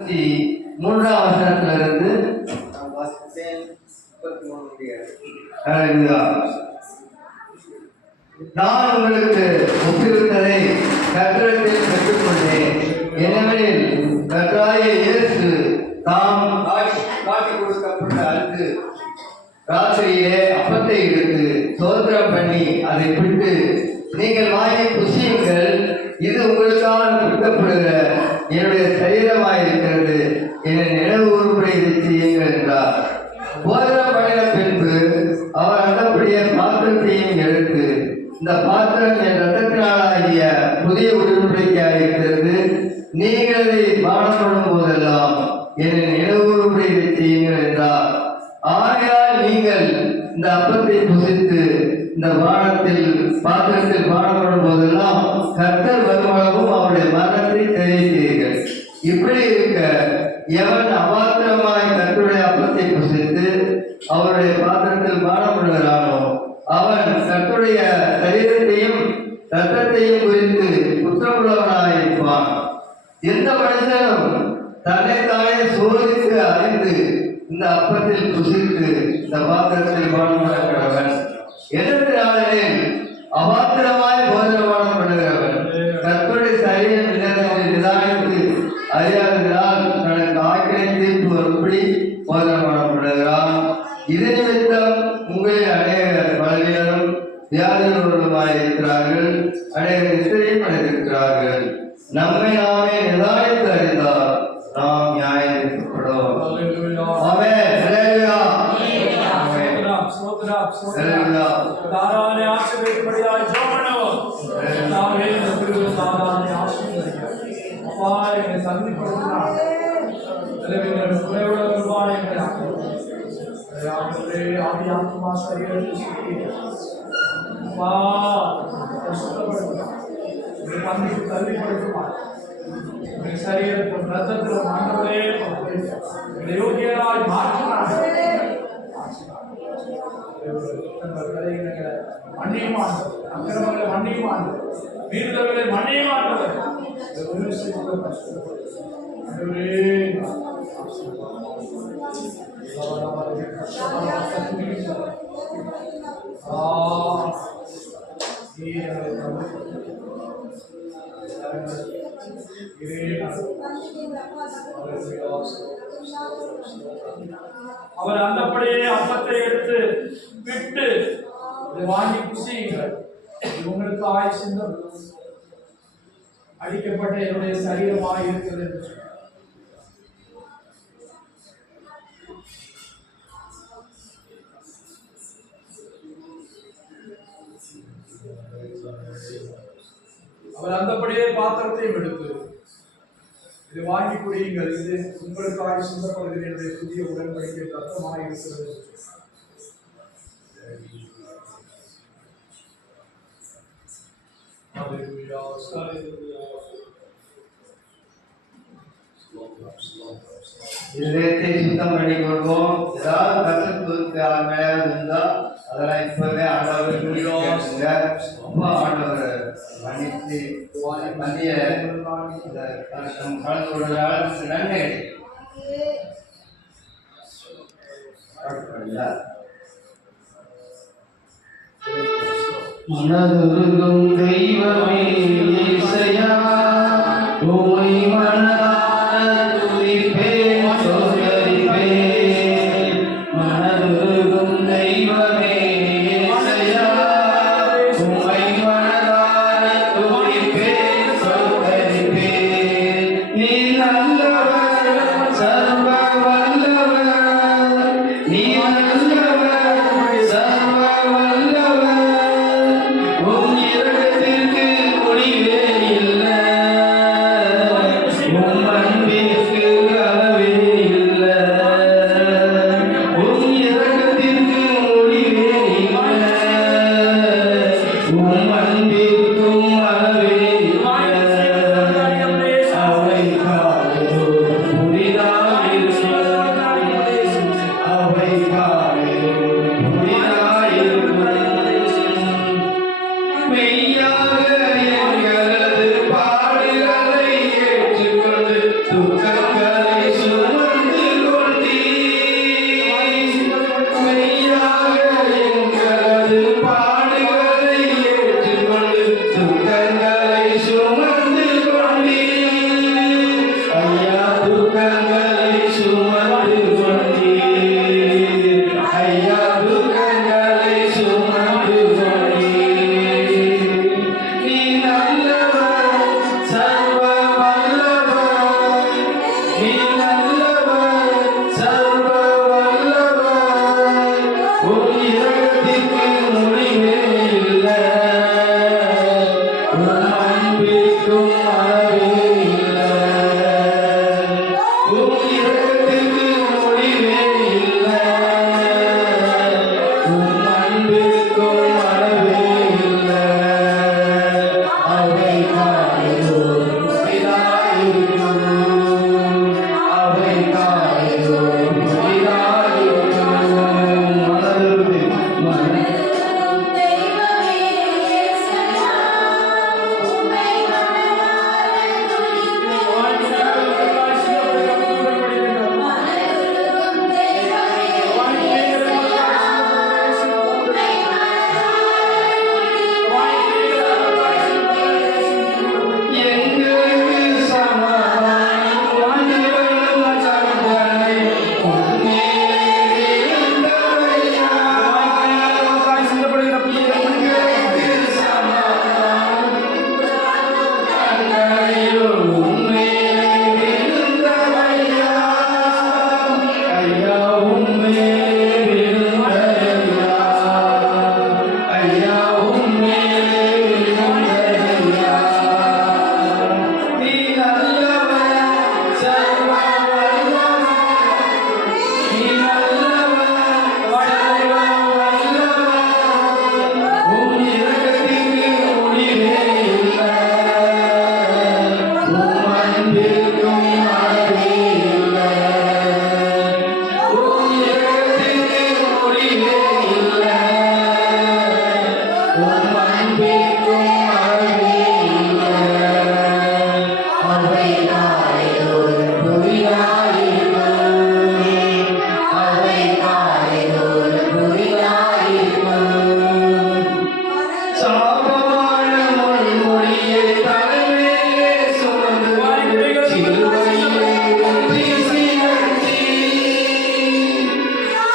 மூன்றாம் வசனத்திலிருந்து நான் உங்களுக்கு ஒப்பிருந்ததை கர்த்தரிடத்தில் பெற்றுக்கொண்டேன். எனவே கர்த்தராகிய இயேசு தாம் காட்டி கொடுக்கப்பட்ட அன்று ராத்திரியிலே அப்பத்தை எடுத்து சோதனம் பண்ணி அதை பிட்டு, நீங்கள் வாங்கி புசியுங்கள், இது உங்களுக்காக பிடிக்கப்படுகிற என்னுடைய சரீரமாயிருக்கிறது, என்னை நினைவு கூறும்படி இதை செய்யுங்கள் என்றார். போதனம் பண்ணின பின்பு அவர் அந்தபடியே பாத்திரத்தையும் எடுத்து, இந்த பாத்திரம் என் ரத்தத்தினாலாகிய புதிய உடன்படிக்கையாயிருக்கிறது, நீங்கள் இதை பானம் பண்ணும் போதெல்லாம் என்னை நினைவு கூறும்படி இதை செய்யுங்கள் என்றார். ஆகையால் நீங்கள் இந்த அப்பத்தை புசித்து இந்த பாத்திரத்தில் பானப்படும் போதெல்லாம் கர்த்தர் வருமானமும் அவருடைய மரணத்தை தெரிவித்தீர்கள். இப்படி இருக்க எவன் அபாத்திரமாய் கர்த்தருடைய அப்பத்தை புசித்து அவருடைய பாத்திரத்தில் பானப்படுகிறானோ அவன் கர்த்தருடைய சரீரத்தையும் ரத்தத்தையும் குறித்து குற்றமுள்ளவனாயிருப்பான். எந்த மனுஷனும் தன்னைத்தானே சோதித்து அறிந்து இந்த அப்பத்தில் புசித்து இந்த பாத்திரத்தில் பானப்படவன் எதிர்த்தாலே அபாத்திரமாய் போஜனமானம் பண்ணுகிறவன் கர்த்தருடைய சரீரம் இல்லதை நிதானித்து அறியாததால் தனக்கு ஆக்கினை தீர்ப்பு வரும்படி போஜனமானம் பண்ணுகிறான். இது நிமித்தம் உங்களில் அநேகர் பலவீனரும் வியாதியுள்ளவருமாய் இருக்கிறார்கள், அநேகர் நித்திரையும் அடைந்திருக்கிறார்கள். நம்மை நாமே நிதானித்து அறிந்தால் நாம் நியாயம் தீர்க்கப்படுவோம். ஆமென். சரீரத்தில் ரத்தத்தில் ஆண்டவரே யோகியராய் மாற்றினார். மன்னியுமான் அக்கிரமங்களை மன்னியுமான் மீறுதல்களை மன்னியுமான். அவர் அந்தப்படியே அப்பத்தை எடுத்து விட்டு வாங்கி புசியுங்கள், உங்களுக்கு ஆயுசிந்தம் அடிக்கப்பட்ட என்னுடைய சரீரமாக இருக்கிறது என்று சொன்னார். அவர் அந்தப்படியே பாத்திரத்தையும் எடுத்து இது வாங்கி குடியுங்கள், இது உங்களுக்காக சிந்தப்படுகிற என்னுடைய புதிய உடன்படிக்கை ரத்தமாக இருக்கிறது. இதயத்தை சுத்தம் பண்ணி கொள்வோம். ஏதாவது கசப்புக்கு மேல இருந்தா அதெல்லாம் இப்பவே ஆண்டவர் ஆண்டவர் மன்னித்து மத்திய கலந்து விடுறதால நன்மை மனதுருகும் தெய்வமே இசையா உம்மை மனதார துதிப்பேன் சோதரிப்பேன். மனதுருகும் தெய்வமே இசையா உம்மை மனதார துதிப்பேன் சோதரிப்பேன். நீ நல்லவர் சர்வ வல்லவர், நீ நல்லவர் சர்வ வல்லவர், உம் இரக்கத்திற்கு முடிவு உம் இரக்கத்திற்கு முடிவே இல்லை. உம் அன்பிற்கும் அளவே இல்லை. அவை காலைதோறும் புதிதாயிருக்கும். அவை காலைதோறும் புதிதாயிருக்கும். மனதுருகி எங்களுக்கு சமாதானம் வாங்கிவரும் சந்தனை உம்மே இருந்தவையா. எங்களுக்கு சமாதானம் கண்களிலும் உம்மே இருந்தவையா. ஐயா உம்மே இருந்தவையா. ஐயா உம்மே இருந்தவையா. நீ நல்லவன், சர்வ வல்லவன். நீ நல்லவன், சர்வ வல்லவன். உம் இரக்கத்திற்கு முடிவே இல்லை. உம் அன்பிற்கும் அளவே இல்லை. உம் இரக்கத்திற்கு முடிவே இல்லை. உம் அன்பிற்கும் அளவே இல்லை. அவை காலைதோறும் புதிதாயிருக்கும். அவை காலைதோறும் புதிதாயிருக்கும். சாபமான முள்முடியை தலைமையிலே சுமந்து சிலுவையிலே வெற்றி சிறந்தி.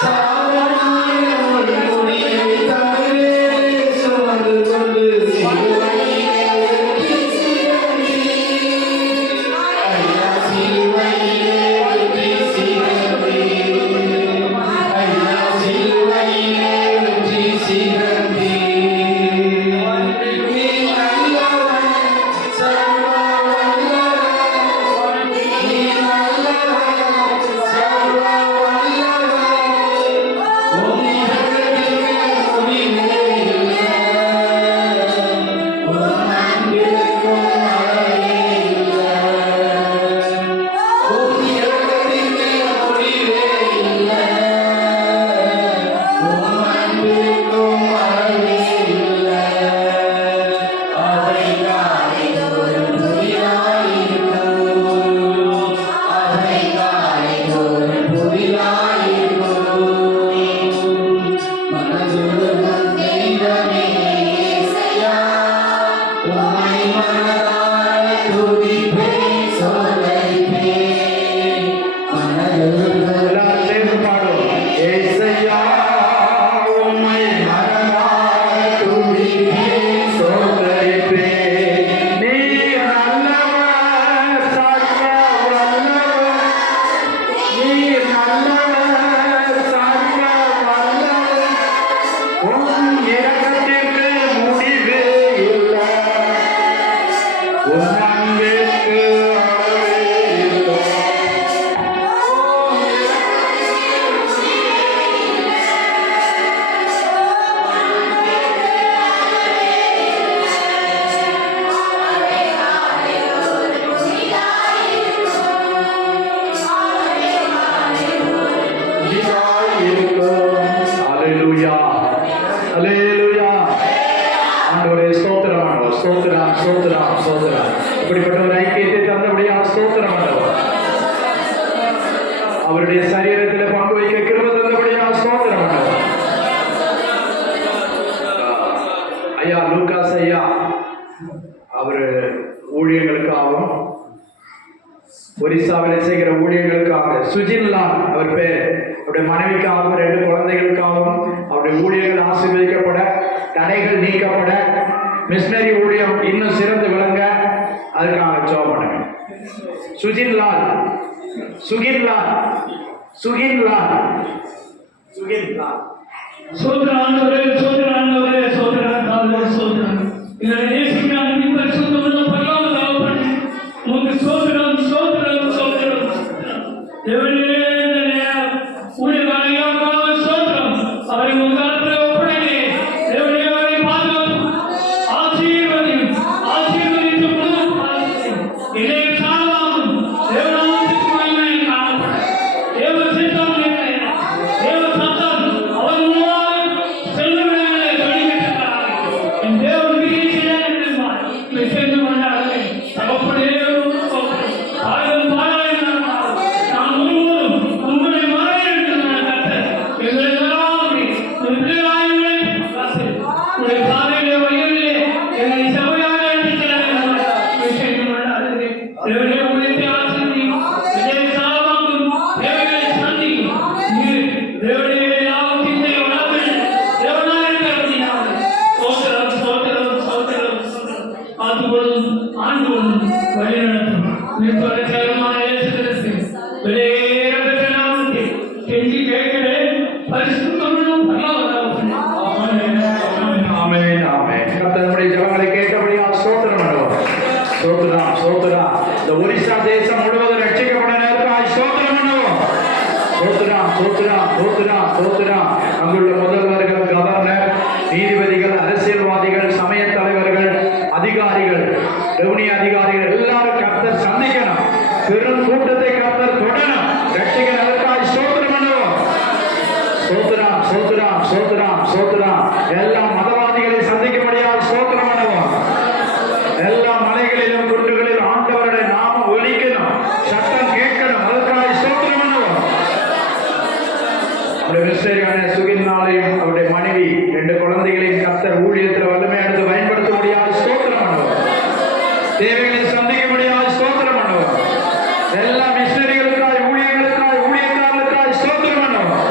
சாபமான முள்முடியை தலைமையிலே சுமந்து கொண்டு சிலுவையிலே வெற்றி சிறந்தி. ஐயா சிலுவையிலே வெற்றி சிறந்தி. ஐயா சிலுவையிலே வெற்றி சிறந்தி. நீ நல்லவன், சர்வ வல்லவன். நீ நல்லவன், சர்வ வல்லவன். உம் இரக்கத்திற்கு முடிவே இல்லை. உம் அன்பிற்கும் அளவே இல்லை. உம் இரக்கத்திற்கு முடிவே இல்லை. உம் அன்பிற்கும் அளவே இல்லை. அவை காலைதோறும் புதிதாயிருக்கும். அவை காலைதோறும் புதிதாயிருக்கும். மனதுருகும் தெய்வமே இயேசையா, உம்மை மனதார துதிப்பேன், சோதரிப்பேன். மனதுருகும் சேர்ந்து பாடுவோம். இயேசையா, உம்மை மனதார துதிப்பேன், சோதரிப்பேன். நீர் நல்லவர், சர்வ வல்லவர். நீர் நல்லவர், சர்வ வல்லவர். உம் இரக்கத்திற்கு முடிவே இல்லை. உம் அன்பிற்கு அளவே இல்லை. Hallelujah. Hallelujah. ஆண்டவரே ஸ்தோத்திரம் ஆண்டவர். ஸ்தோத்திரம், ஸ்தோத்திரம், ஸ்தோத்திரம். இப்படிப்பட்ட ஒரு ஐக்கியத்தை தந்தபடியா ஸ்தோத்திரம் ஆண்டவர். அவருடைய சரீரத்தில் பங்கு வைக்க கிருபை தந்தபடியா ஸ்தோத்திரம் ஆண்டவர். ஐயா லூகாஸ் ஐயா அவர் ஊழியங்களுக்காகவும் ஒரிசாவில் செய்கிற ஊழியர்களுக்காக, சுஜின்லால் அவர் பேர், அவருடைய மனைவிக்காகவும் 2 குழந்தைகளுக்காகவும் அவருடைய ஊழியர்கள் ஆசீர்வதிக்கப்பட, தடைகள் நீக்கப்பட, மிஷனரி ஊழியம் இன்னும் சிறந்து விளங்க அதுக்காக ஜெபம் பண்ணுங்க. சுஜின்லால், சுகின்லால், சுகின்லால், சுகின்லால். சோதரா ஆண்டவரே, சோதரா ஆண்டவரே, சோதரா ஆண்டவரே, சோதரா இதை நேசிக்கிற அன்பின் பரிசுத்தமுள்ள பரலோக தகப்பனே, உமக்கு சோதரம், சோதரம், சோதரம். கர்த்தருடைய ஜெபங்களை கேட்டபடியால் ஸ்தோத்திரம் பண்ணுவோம். ஸ்தோத்திரம் ஸ்தோத்திரம். இந்த ஒரிசா தேசம் முழுவதும் ரட்சிக்கப்பட நேரத்தாய் ஸ்தோத்திரம் பண்ணுவோம். ஸ்தோத்திரம் ஸ்தோத்திரம் ஸ்தோத்திரம் ஸ்தோத்திரம். அங்குள்ள முதல்வர்கள், கவர்னர், நீதிபதிகள், அரசியல்வாதிகள், சமய தலைவர்கள், அதிகாரிகள், ரெவன்யூ அதிகாரிகள் எல்லாரும் கர்த்தர் சந்திக்கணும். பெரும் கூட்டத்தை கர்த்தர் தொடணும். ரட்சிக்க நேரத்தாய் ஸ்தோத்திரம் பண்ணுவோம். ஸ்தோத்திரம் ஸ்தோத்திரம் ஸ்தோத்திரம் ஸ்தோத்திரம். எல்லா மதவாதிகளை சந்திக்கும்படியால் ஸ்தோத்திரம் பண்ணுவோம். எல்லா மலைகளிலும் குன்றுகளிலும் ஆண்டவருடைய நாமம் ஒலிக்கணும், சட்டம் கேட்கணும். அதற்காக ஸ்தோத்திரம் பண்ணுவோம். மிஸ்டரியான சுகின்னாலையும் அவருடைய மனைவி 2 குழந்தைகளையும் கர்த்தர் ஊழியத்தில் வல்லமை எடுத்து பயன்படுத்த முடியாது ஸ்தோத்திரம் பண்ணுவோம். தேவைகளை சந்திக்க முடியாது ஸ்தோத்திரம் பண்ணுவோம். எல்லா மிஸ்டரிகளுக்காய், ஊழியர்களுக்காய், ஊழியக்காரர்களுக்காய் ஸ்தோத்திரம் பண்ணுவோம்.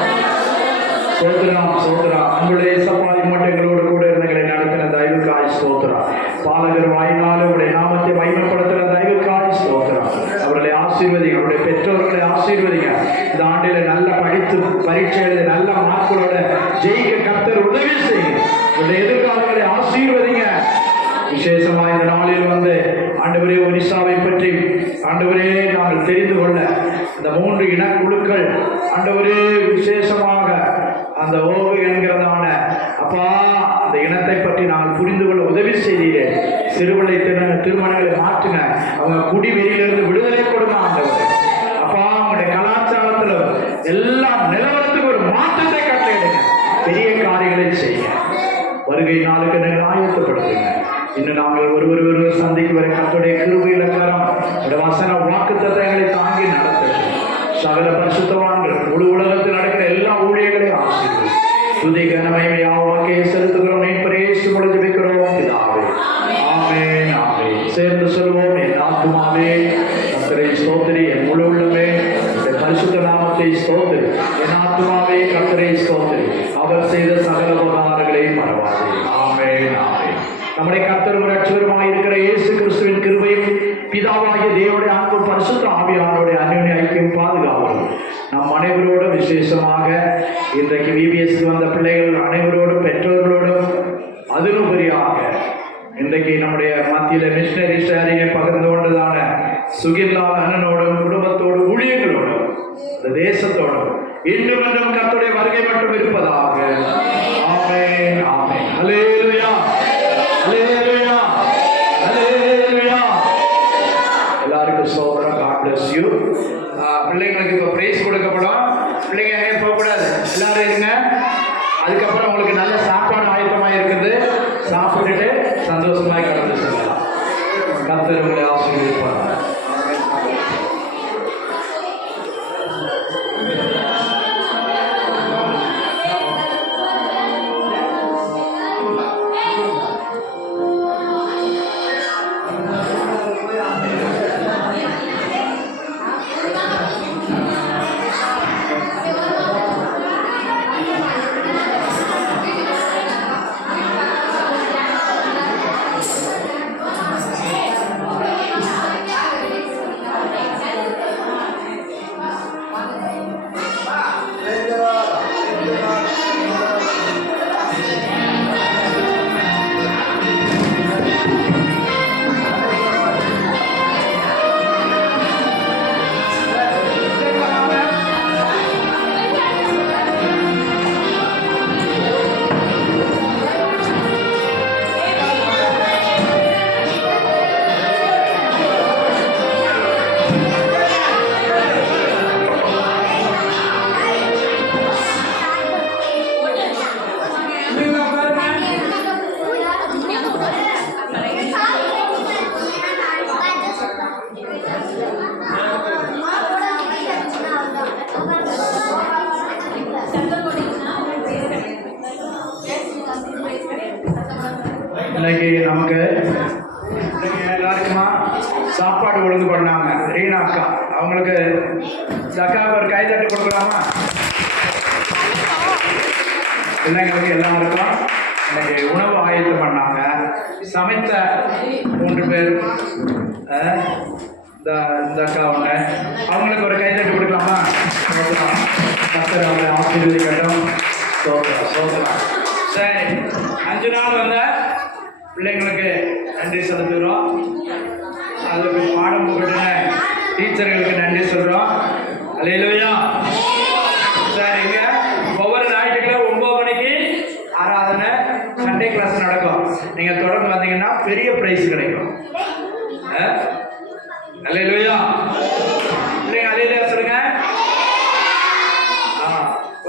ஸ்தோத்திரம் ஸ்தோத்திரம். உங்களுடைய சப்பாதி மட்டங்களோடு கூட இருந்தங்களை நடத்தின தயவுக்காய் ஸ்தோத்திரம். பாலகர் வாயினாலும் உடைய நாமத்தை மகிமைப்படுத்தின தயவுக்காய் ஸ்தோத்திரம். அவர்களை ஆசீர்வதிங்க, அவருடைய பெற்றோர்களை ஆசீர்வதிங்க. இந்த ஆண்டில நல்ல படித்து பரீட்சை எழுதி நல்ல மார்க்களோட ஜெயிக்க கர்த்தர் உதவி செய்யுங்க. உங்களுடைய எதிர்காலங்களை ஆசீர்வதிங்க. விசேஷமா இந்த நாளில் வந்து ஆண்டவரே ஒரிசாவை பற்றி ஆண்டவரே நாங்கள் தெரிந்து கொள்ள இந்த 3 இனக்குழுக்கள் ஆண்டவரே விசேஷமாக அந்த ஓவு என்கிறதான அப்பா அந்த இனத்தை பற்றி நாங்கள் புரிந்து கொள்ள உதவி செய்தீரே. சிறுவலை திருமணங்களை மாற்றின அவங்க குடிவெறியிலிருந்து விடுதலை கொடுங்க ஆண்டவர். அப்பா அவங்களுடைய கலாச்சாரத்துல எல்லா நிலவரத்துக்கு ஒரு மாற்றத்தை கட்டளையிடுங்க. பெரிய காரியங்களை செய்ய வருகை நாளுக்கு நாங்கள் ஆயத்தப்படுத்துங்க. இன்னும் நாங்கள் ஒருவர் சந்திக்கு வரை கர்த்தருடைய கிருபையில கரம் வசன வாக்கு தத்தங்களை தாங்கி நடத்தட்டும். சகல பரிசுத்தவான்கள் முழு உலகத்தில் நடக்கிற எல்லா ஊழியர்களையும் ஆசீர்வதி. துதி கனமகிமை யாவருக்கே செலுத்துகிறோம். மீட்பரே இயேசு மூலம் ஜெபிக்கிறோம் பிதாவே. ஆமென் ஆமென். சேர்ந்து சொல்வோம். என் ஆத்துமாவே கர்த்தரை ஸ்தோத்திரி, என் முழு உள்ளமே பரிசுத்த நாமத்தை ஸ்தோத்திரி. என் ஆத்துமாவே கர்த்தரை ஸ்தோத்திரி, அவர் செய்த சகல உபகாரங்களை மறவாதே. ஆமென் ஆமென். நம்முடைய கர்த்தரும் ரட்சகருமாய் இருக்கிற இயேசு கிறிஸ்துவின் கிருபையும் பிதாவாகிய தேவனுடைய அன்பும் பரிசுத்த ஆவியானவருடைய அன்யோன்ய ஐக்கியம் பாதுகாவலும் நம் அனைவரோடும் விசேஷமாக இன்றைக்கு விபிஎஸ்க்கு வந்த பிள்ளைகள் அனைவரோடும் பெற்றோர்களோடும் அதிலுபரியாக இன்றைக்கு நம்முடைய மத்தியில மிஷனரி ஷேரிங்கை பகிர்ந்து கொண்டதான சுகிர்லால் அண்ணனோடும் குடும்பத்தோடும் ஊழியர்களோடும் இந்த தேசத்தோடும் இன்னும் இன்னும் கர்த்தருடைய வருகை மட்டும் இருப்பதாக. ஆமென் ஆமென். ஹல்லேலூயா ஹல்லேலூயா ஹல்லேலூயா. எல்லாருக்கும் ஸ்தோத்திரம். God bless you. பிள்ளைங்களுக்கு இப்போ பிரைஸ் கொடுக்கப்படும். பிள்ளைங்க எங்கேயும் போகக்கூடாது, எல்லாரும் இருங்க. அதுக்கப்புறம் உங்களுக்கு நல்ல சாப்பாடு ஆயத்தமாக இருக்குது. சாப்பிட்டுட்டு சந்தோஷமாய் கடந்து செல்லலாம். கர்த்தர் உங்களை ஆசீர்வதிப்பார். இன்னைக்கு நமக்கு எல்லாருக்குமா சாப்பாடு ஒழுங்கு பண்ணாங்க. ரீனா அக்கா, அவங்களுக்கு இந்த அக்காவுக்கு ஒரு கைதட்டு கொடுக்கலாமா? பிள்ளைங்களுக்கு எல்லாருக்கும் இன்னைக்கு உணவு ஆயத்தம் பண்ணாங்க. சமைத்த 3 பேர் இந்த அக்கா ஒன்று, அவங்களுக்கு ஒரு கைதட்டு கொடுக்கலாமா? கர்த்தர் அவங்களை ஆசீர்வதிக்கட்டும். சோதரா சரி, 5 நாள் வந்த பிள்ளைங்களுக்கு நன்றி செலுத்துகிறோம். அதுக்கு பாடம் போட்டுன டீச்சர்களுக்கு நன்றி சொல்கிறோம். அல்லேலூயா. சரிங்க, ஒவ்வொரு ஞாயிற்றுக்கிழமை 9 மணிக்கு ஆராதனை சண்டே கிளாஸ் நடக்கும். நீங்கள் தொடர்ந்து வந்தீங்கன்னா பெரிய ப்ரைஸ் கிடைக்கும். அல்லேலூயா. பிள்ளைங்க அல்லேலூயா சொல்லுங்க.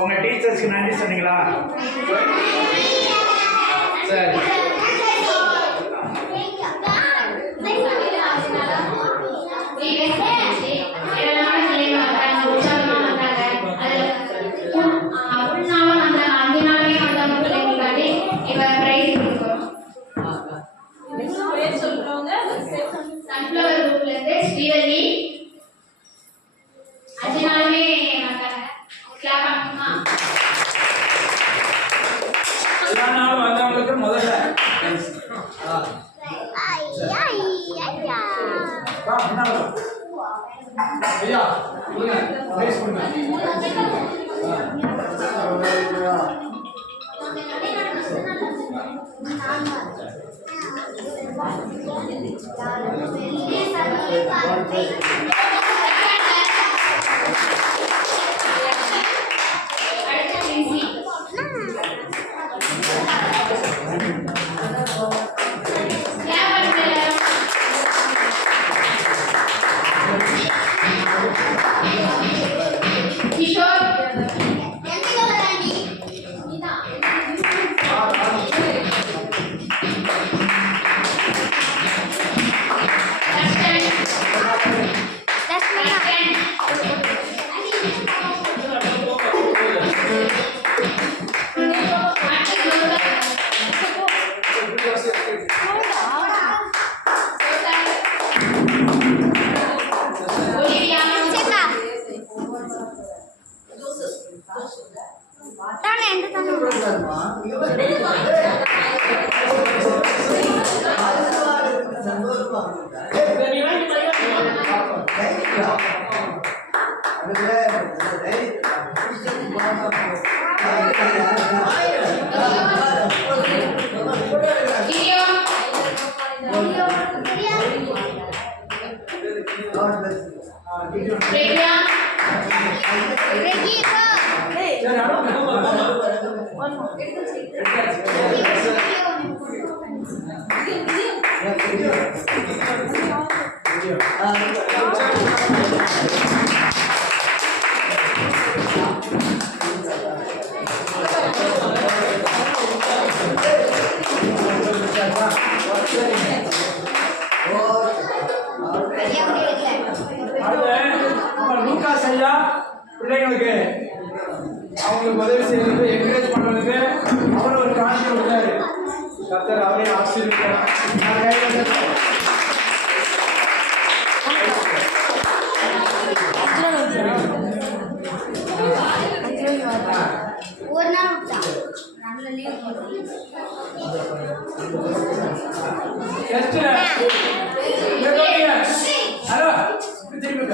உங்கள் டீச்சர்ஸ்க்கு நன்றி சொன்னீங்களா? சரி, எல்லா நாளும் வந்தவங்களுக்கு முதல்ல ஐயா கொடுங்க, பிரைஸ் கொடுங்க. லூகாஸ் ஐயா பிள்ளைங்களுக்கு அவங்களுக்கு உதவி செய்யறதுக்கு என்கரேஜ் பண்றதுக்கு அவர் ஒரு காணிக்கை கொடுத்தாரு. கர்த்தர் அவரை ஆசீர்வதிக்கிறார். ஒரு நாள் விட்டா நல்ல லீவ் ஹலோ, திரும்பி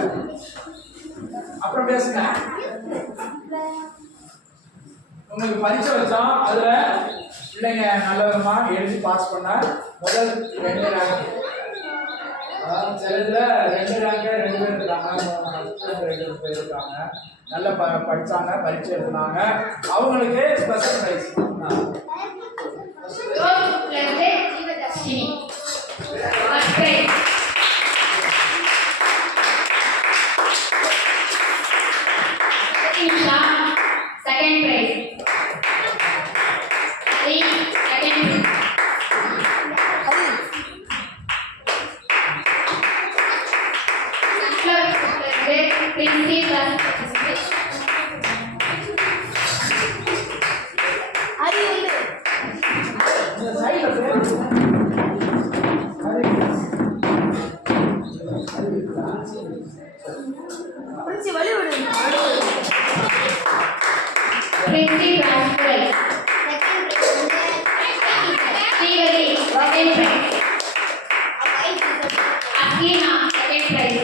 அப்புறம் பேசுங்க. உங்களுக்கு பரீட்சை வச்சோம், அதுல பிள்ளைங்க நல்ல விதமா எழுதி பாஸ் பண்ண முதல் 2 ரேங்க், சில இதுல 2 ரேங்க் 2 பேர் இருக்காங்க, 2 பேர் இருக்காங்க. நல்லா படிச்சாங்க, பரீட்சை எழுதினாங்க. அவங்களுக்கு special price. second prize. 3 second. இந்த சைடுல Christy first prize. Srivari second prize. Athena second prize.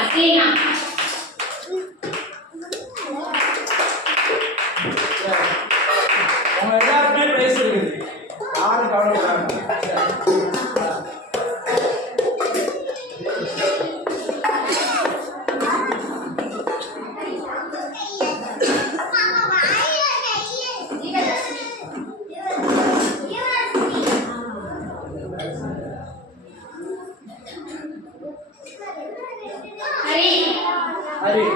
Athena. அவங்க எல்லாருக்குமே பிரைஸ் இருக்குது. யாரும் கவலைப்படாம. Hari. Hari.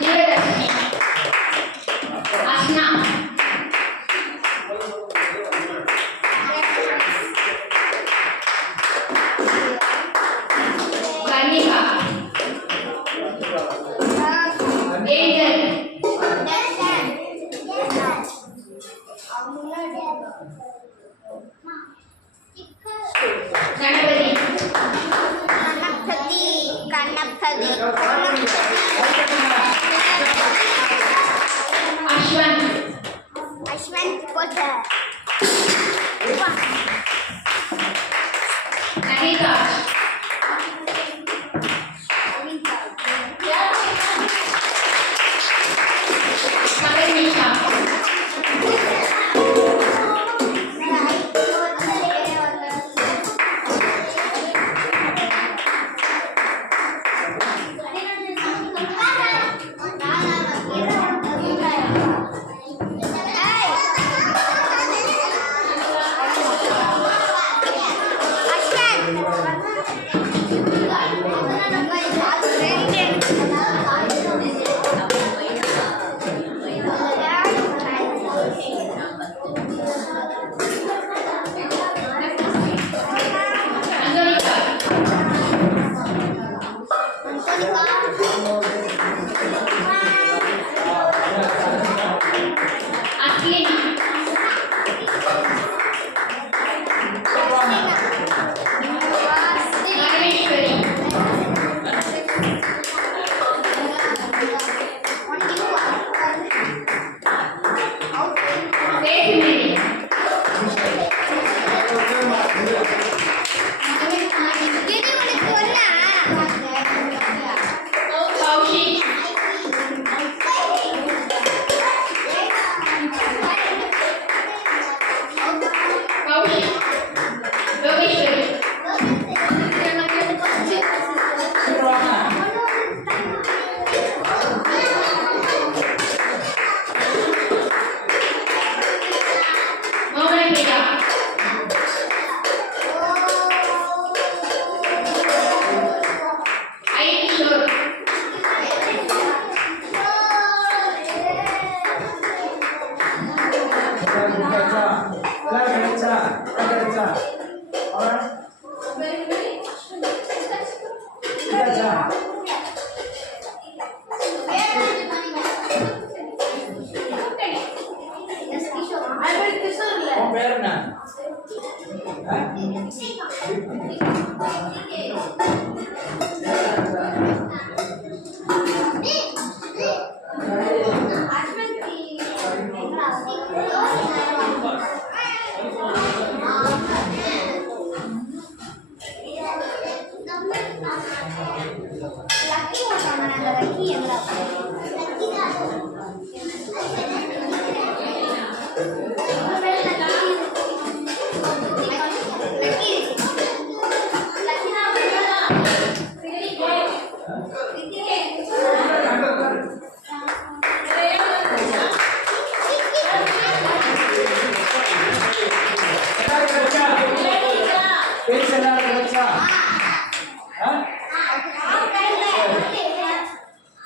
Nivadashini. Asna. Karnika. Angel. Ganapati. Ashwan. Anita. Kaganisha.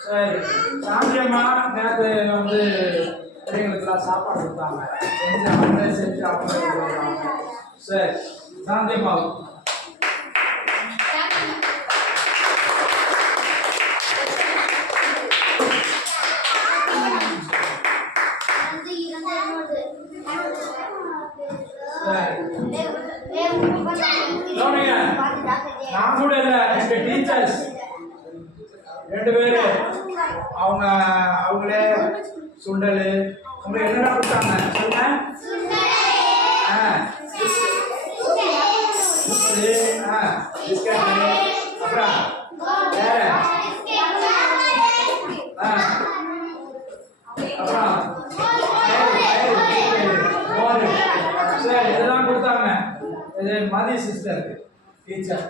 சரி, சாந்தியம்மா நேற்று வந்து பிள்ளைங்களுக்குலாம் சாப்பாடு கொடுத்தாங்க, செஞ்சு அவங்க சரி சாந்தியம்மா சரி கவனிங்க. நான் கூட இல்லை, எங்க டீச்சர்ஸ் 2 பேரு அவங்களே சுண்டல் உங்களுக்கு என்னடா கொடுத்தாங்க சொல்லுங்க. பிஸ்கட் அப்புறம் வேற அப்புறம் சரி இதெல்லாம் கொடுத்தாங்க. இது மதி சிஸ்டர் டீச்சர்.